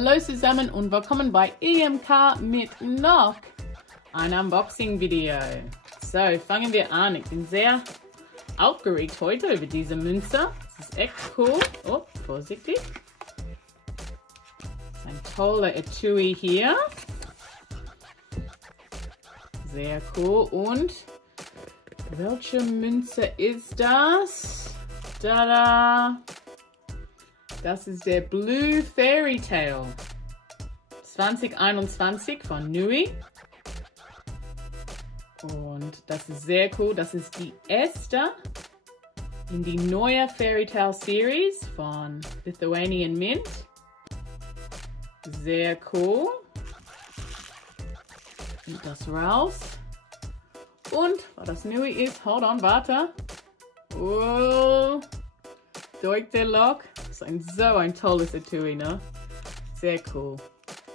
Hallo zusammen und willkommen bei EMK mit noch einem Unboxing-Video. So, fangen wir an. Ich bin sehr aufgeregt heute über diese Münze. Das ist echt cool. Oh, vorsichtig. Das ist ein toller Etui hier. Sehr cool. Und welche Münze ist das? Tada! Das ist der Blue Fairy Tale 2021 von Nui. Und das ist sehr cool. Das ist die erste in die neue Fairy Tale Series von Lituanian Mint. Sehr cool. Und das raus. Und, was das Nui ist, hold on, warte. Oh, durch der Lock. Das ist so ein tolles Etui, ne? Sehr cool.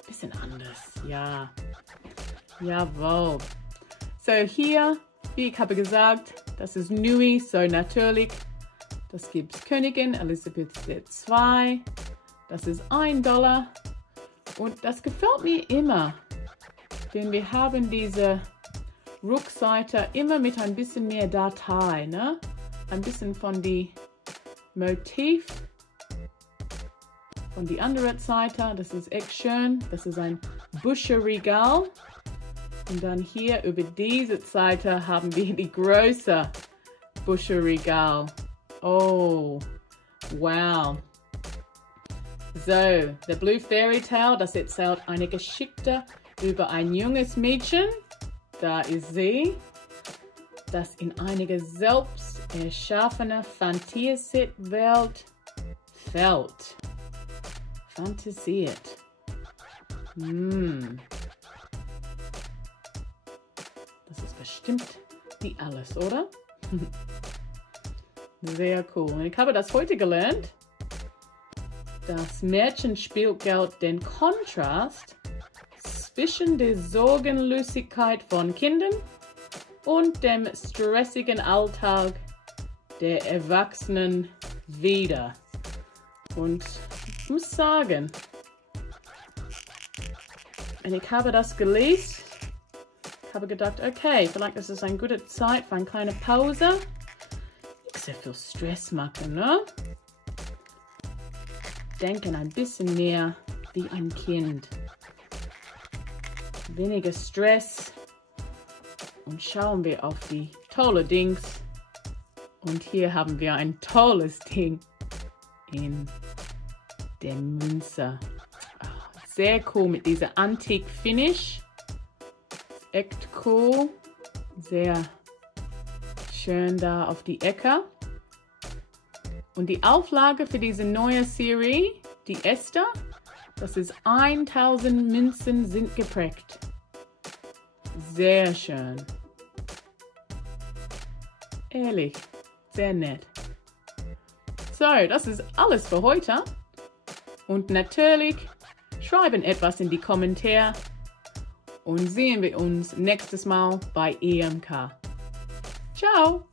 Bisschen anders, ja. Jawohl. So, hier, wie ich habe gesagt, das ist Nui, so natürlich. Das gibt Königin Elisabeth II. Das ist $1. Und das gefällt mir immer. Denn wir haben diese Rückseite immer mit ein bisschen mehr Datei, ne? Ein bisschen von die Motiv. Von die andere Seite, das ist echt schön. Das ist ein Bücherregal. Und dann hier über diese Seite haben wir die große Bücherregal. Oh, wow. So, der Blue Fairy Tale, das erzählt eine Geschichte über ein junges Mädchen. Da ist sie, das in eine selbst erschaffene Fantasiewelt fällt. Fantasiert. Das ist bestimmt die alles, oder? Sehr cool. Und ich habe das heute gelernt. Das Märchen spiegelt den Kontrast zwischen der Sorglosigkeit von Kindern und dem stressigen Alltag der Erwachsenen wider. Und ich muss sagen, ich habe das gelesen, ich habe gedacht, okay, vielleicht ist es eine gute Zeit für eine kleine Pause. Nicht sehr viel Stress machen, ne? Denken ein bisschen mehr wie ein Kind. Weniger Stress. Und schauen wir auf die tolle Dings. Und hier haben wir ein tolles Ding in der Münze. Oh, sehr cool mit dieser Antik-Finish. Echt cool. Sehr schön da auf die Ecke. Und die Auflage für diese neue Serie, die erste, das ist 1000 Münzen sind geprägt. Sehr schön. Ehrlich, sehr nett. So, das ist alles für heute. Und natürlich schreiben etwas in die Kommentare und sehen wir uns nächstes Mal bei EMK. Ciao!